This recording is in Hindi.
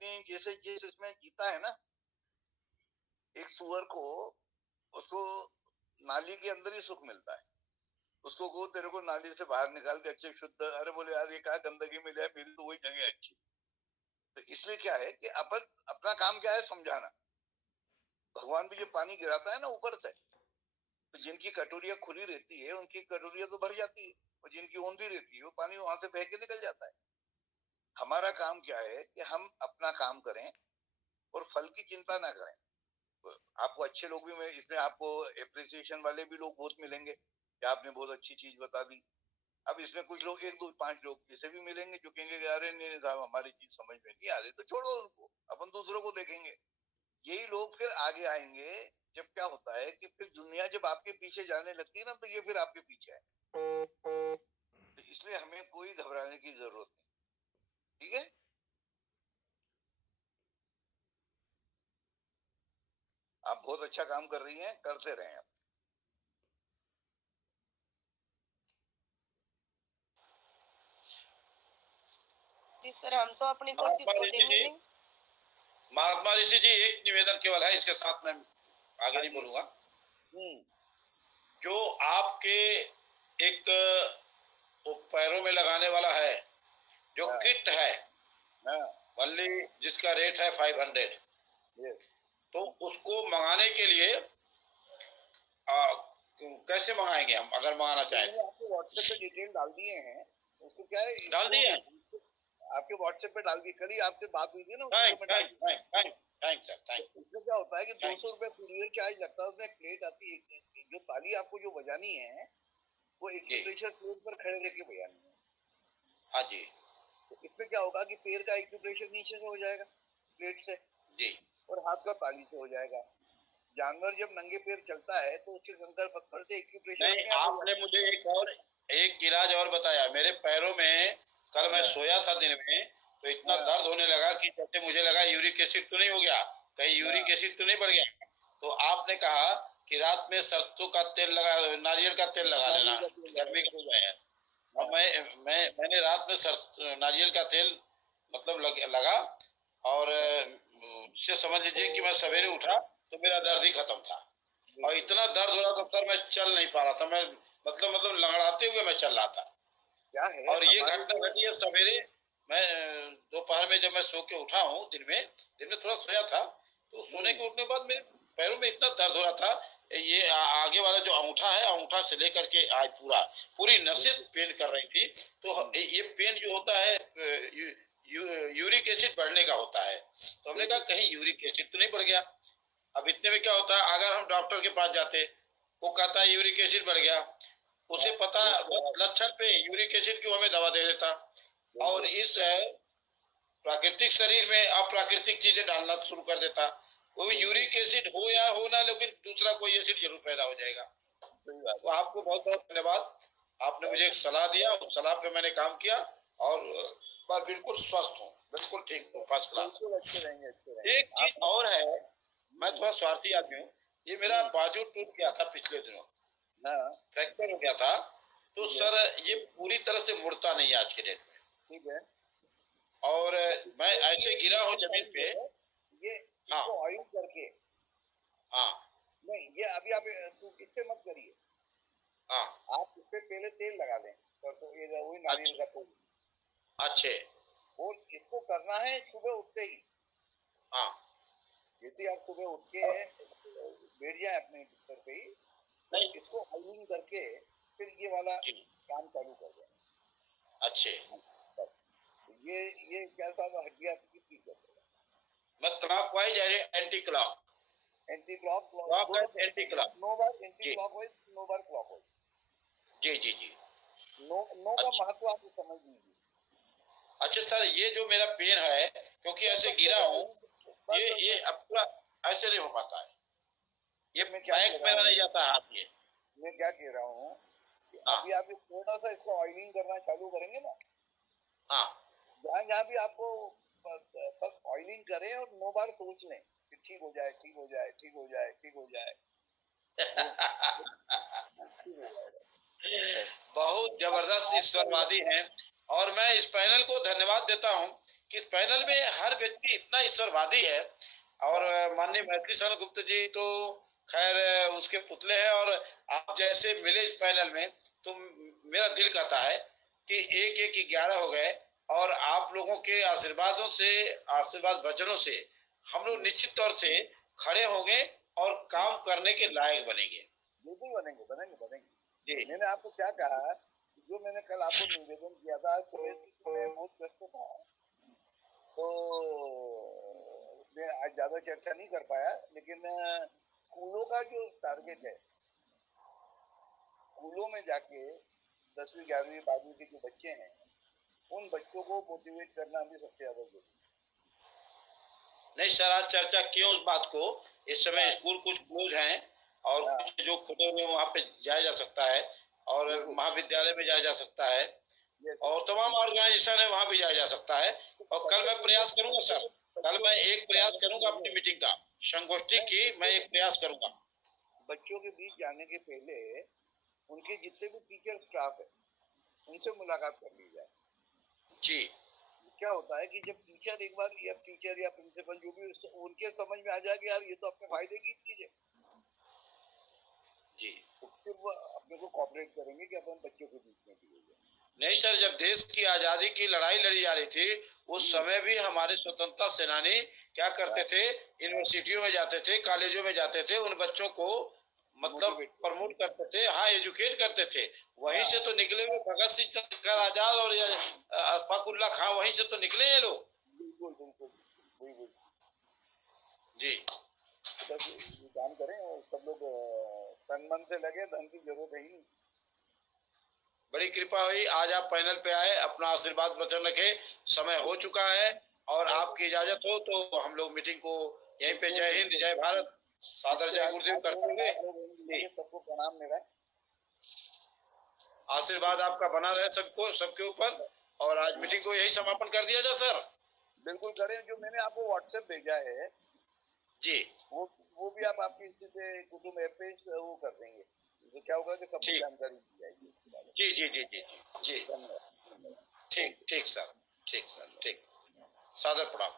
अपने जैसे जिस इसमें जीता है ना, एक सुअर को, उसको नाली के अंदर ही सुख मिलता है। उसको को तेरे को नाली से बाहर निकाल के अच्छे शुद्ध, अरे बोले यार ये क्या गंदगी मिल है, मेरी तो वही जगह अच्छी। तो इसलिए क्या है कि अपन अपना काम क्या है, समझाना। भगवान भी जो पानी गिराता है ना ऊपर से, तो जिनकी कटोरियां खुली रहती है उनकी कटोरियां तो भर जाती है, और जिनकी औंधी रहती है वो पानी वहां से बह के निकल जाता है। हमारा काम क्या है कि हम अपना काम करें और फल की चिंता ना करें। आपको अच्छे लोग भी इसमें आपको एप्रिसिएशन वाले भी लोग बहुत मिलेंगे कि आपने बहुत अच्छी चीज बता दी। अब इसमें कुछ लोग, एक दो पांच लोग ऐसे भी मिलेंगे जो कहेंगे कि अरे नहीं साहब हमारी चीज समझ में नहीं आ रही, तो छोड़ो उनको, अपन दूसरों को देखेंगे। यही लोग फिर आगे आएंगे। जब क्या होता है कि फिर दुनिया जब आपके पीछे जाने लगती है ना, तो ये फिर आपके पीछे है। तो इसलिए हमें कोई घबराने की जरूरत नहीं। ठीक है, आप बहुत अच्छा काम कर रही हैं, करते रहें आप। जी सर, हम तो अपनी कोशिश छोड़ेंगे नहीं। महात्मा ऋषि जी, एक निवेदन केवल है, इसके साथ मैं आगे नहीं बोलूंगा। जो आपके एक वो पैरों में लगाने वाला है, जो किट है, वल्ली, जिसका रेट है 500, तो उसको मंगाने के लिए कैसे मंगाएंगे हम, अगर मंगाना चाहें? आपके व्हाट्सएप पे डिटेल डाल दिए हैं, उसको क्या है, डाल दिए हैं आपके व्हाट्सएप पे डाल दिए। कल ही आपसे बात हुई थी ना, थैंक सर, थैंक। इसमें क्या होता है कि 200 रुपए कुरियर चार्ज लगता है, उसमें एक प्लेट आती है, जो ताली आपको जो बजानी है वो एक्यूप्रेशर प्लेट पर खड़े रह के बजानी है। हाँ जी। तो इसमें क्या होगा कि पैर का एक्यूप्रेशर नीचे से हो जाएगा प्लेट से जी, और हाथ का ताली से हो जाएगा। जानवर जब नंगे पैर चलता है तो उसके कंकर पत्थर से एक्यूप्रेशर नहीं, आपने मुझे एक इलाज और बताया। मेरे पैरों में कल मैं सोया था दिन में, तो इतना दर्द होने लगा कि जैसे मुझे लगा यूरिक एसिड तो नहीं हो गया, कहीं यूरिक एसिड तो नहीं बढ़ गया। तो आपने कहा कि रात में सरसों का तेल लगा, नारियल का तेल लगा लेना, गर्मी का समय है। और मैंने रात में नारियल का तेल मतलब लगा, और इससे समझ लीजिए कि मैं सवेरे उठा तो मेरा दर्द ही खत्म था। और इतना दर्द हो रहा था सर, मैं चल नहीं पा रहा था, मैं मतलब लंगड़ाते हुए मैं चल रहा था। क्या है, और ये घटना घटी है सवेरे। मैं दोपहर में जब मैं सो के उठा हूँ, दिन में थोड़ा सोया था, तो सोने के उठने के बाद मेरे पैरों में इतना दर्द हो रहा था, ये आगे वाला जो अंगूठा है, अंगूठा से लेकर के आज पूरी नसें पेन कर रही थी। तो ये पेन जो होता है यूरिक एसिड बढ़ने का होता है। तो हमने कहा कहीं यूरिक एसिड तो नहीं बढ़ गया। अब इतने में क्या होता है, अगर हम डॉक्टर के पास जाते, वो कहता है यूरिक एसिड बढ़ गया, उसे पता लक्षण पे यूरिक एसिड की हमें दवा दे देता, और इस प्राकृतिक शरीर में अप्राकृतिक चीजें डालना शुरू कर देता। वो यूरिक एसिड हो या हो ना, लेकिन दूसरा कोई एसिड जरूर पैदा हो जाएगा। तो आपको बहुत बहुत धन्यवाद, आपने मुझे एक सलाह दिया, उस सलाह पे मैंने काम किया, और मैं बिल्कुल स्वस्थ हूँ, बिल्कुल ठीक हूँ, फर्स्ट क्लास। एक चीज और है, मैं थोड़ा स्वार्थी आदमी हूँ। ये मेरा बाजू टूट गया था पिछले दिनों, फ्रैक्चर हो गया था, तो सर ये पूरी तरह से मुड़ता नहीं है आज के डेट में। ठीक है, और मैं ऐसे गिरा हूँ जमीन पे। ये इसको ऑयल करके, हाँ नहीं ये अभी आप इससे मत करिए, हाँ, आप इस पे पहले तेल लगा दें, तो ये वही नारियल का तेल। अच्छे, वो इसको करना है सुबह उठते ही। हाँ, यदि आप सुबह उठ के बैठ जाए अपने बिस्तर पे ही, तो इसको ऑयलिंग करके फिर ये वाला काम चालू कर दें। अच्छे, ये क्या था, हड्डियां की ठीक है। मैं clockwise anti clock, anti clock, anti clock, नो बार एंटी क्लॉकवाइज, नो बार क्लॉकवाइज। जी जी जी। नो का महत्व आप समझ लीजिए। अच्छा सर, ये जो मेरा पेन है, क्योंकि ऐसे गिरा हूँ, ये अब पूरा ऐसे नहीं हो पाता है, ये बैक मेरा नहीं जाता हाथ। ये मैं क्या कह रहा हूँ, अभी आप थोड़ा सा इसको ऑयलिंग करना चालू करेंगे ना, जहाँ भी आपको बस ऑयलिंग करें और 9 बार सोच लें कि ठीक हो जाए, ठीक हो जाए, ठीक हो जाए, ठीक हो जाए। बहुत जबरदस्त ईश्वरवादी हैं, और मैं इस पैनल को धन्यवाद देता हूं कि इस पैनल में हर व्यक्ति इतना ईश्वरवादी है। और माननीय मैथिली शरण गुप्त जी तो खैर उसके पुतले हैं, और आप जैसे मिले इस पैनल में तो मेरा दिल कहता है कि एक एक 11 हो गए, और आप लोगों के आशीर्वादों से, आशीर्वाद वचनों से हम लोग निश्चित तौर से खड़े होंगे और काम करने के लायक बनेंगे। बिल्कुल बनेंगे, बनेंगे, बनेंगे। जी मैंने आपको क्या कहा, जो मैंने कल आपको निवेदन किया था, आज सुबह से मैं बहुत व्यस्त था, तो मैं आज ज्यादा चर्चा नहीं कर पाया, लेकिन स्कूलों का जो टारगेट है, स्कूलों में जाके 10वीं 11वीं 12वीं के जो बच्चे हैं, उन बच्चों को मोटिवेट करना भी सबसे ज्यादा जरूरी है। नहीं सर, आज चर्चा क्यों उस बात को, इस समय हाँ, स्कूल कुछ क्लोज हैं और हाँ, कुछ जो खुले हुए वहाँ पे जाया जा सकता है, और बिल्कुल, महाविद्यालय में जाया जा सकता है, ये और तमाम ऑर्गेनाइजेशन है वहाँ भी जाया जा सकता है। और कल मैं प्रयास करूंगा सर, कल मैं एक प्रयास करूंगा अपनी मीटिंग का, संगोष्ठी की मैं एक प्रयास करूंगा। बच्चों के बीच जाने के पहले उनके जितने भी टीचर स्टाफ है, उनसे मुलाकात कर ली जाए। जी क्या होता है कि जब टीचर एक बार या टीचर या प्रिंसिपल जो भी उनके समझ में आ जाए कि यार ये तो अपने फायदे की चीज है, जी। तो फिर वो अपने को कॉपरेट करेंगे कि अपन बच्चों के बीच में भी हो जाए। नहीं सर, जब देश की आजादी की लड़ाई लड़ी जा रही थी उस समय भी हमारे स्वतंत्रता सेनानी क्या करते थे, यूनिवर्सिटियों में जाते थे, कॉलेजों में जाते थे, उन बच्चों को मतलब मोटिवेट प्रमोट करते थे, हाँ एजुकेट करते थे। वहीं हाँ, से तो निकले हुए भगत सिंह, चंद्रशेखर आजाद और ये अशफाकुल्ला खां, वहीं से तो निकले ये लोग। बिल्कुल, बिल्कुल, बिल्कुल। जी तो बस ये काम करें और सब लोग तन मन से लगे, धन की जरूरत है ही नहीं। बड़ी कृपा हुई, आज आप पैनल पे आए, अपना आशीर्वाद वचन रखे। समय हो चुका है और आपकी इजाजत हो तो हम लोग मीटिंग को यहीं पे, जय हिंद जय भारत, सादर जय गुरुदेव करते हुए। जी, सबको प्रणाम मेरा। आशीर्वाद आपका बना रहे सबको, सबके ऊपर। और आज मीटिंग को यही समापन कर दिया जाए सर। बिल्कुल करें, जो मैंने आपको व्हाट्सएप भेजा है जी वो भी आप आपकी स्थिति कुटुंब ऐप पे वो कर देंगे, तो क्या होगा कि सबको ठीक, जानकारी दी जाएगी इसके बारे जी जी जी जी जी जी, में। धन्यवाद, धन्यवाद। ठीक ओके। ठीक सर, ठीक सर, ठीक। सादर प्रणाम।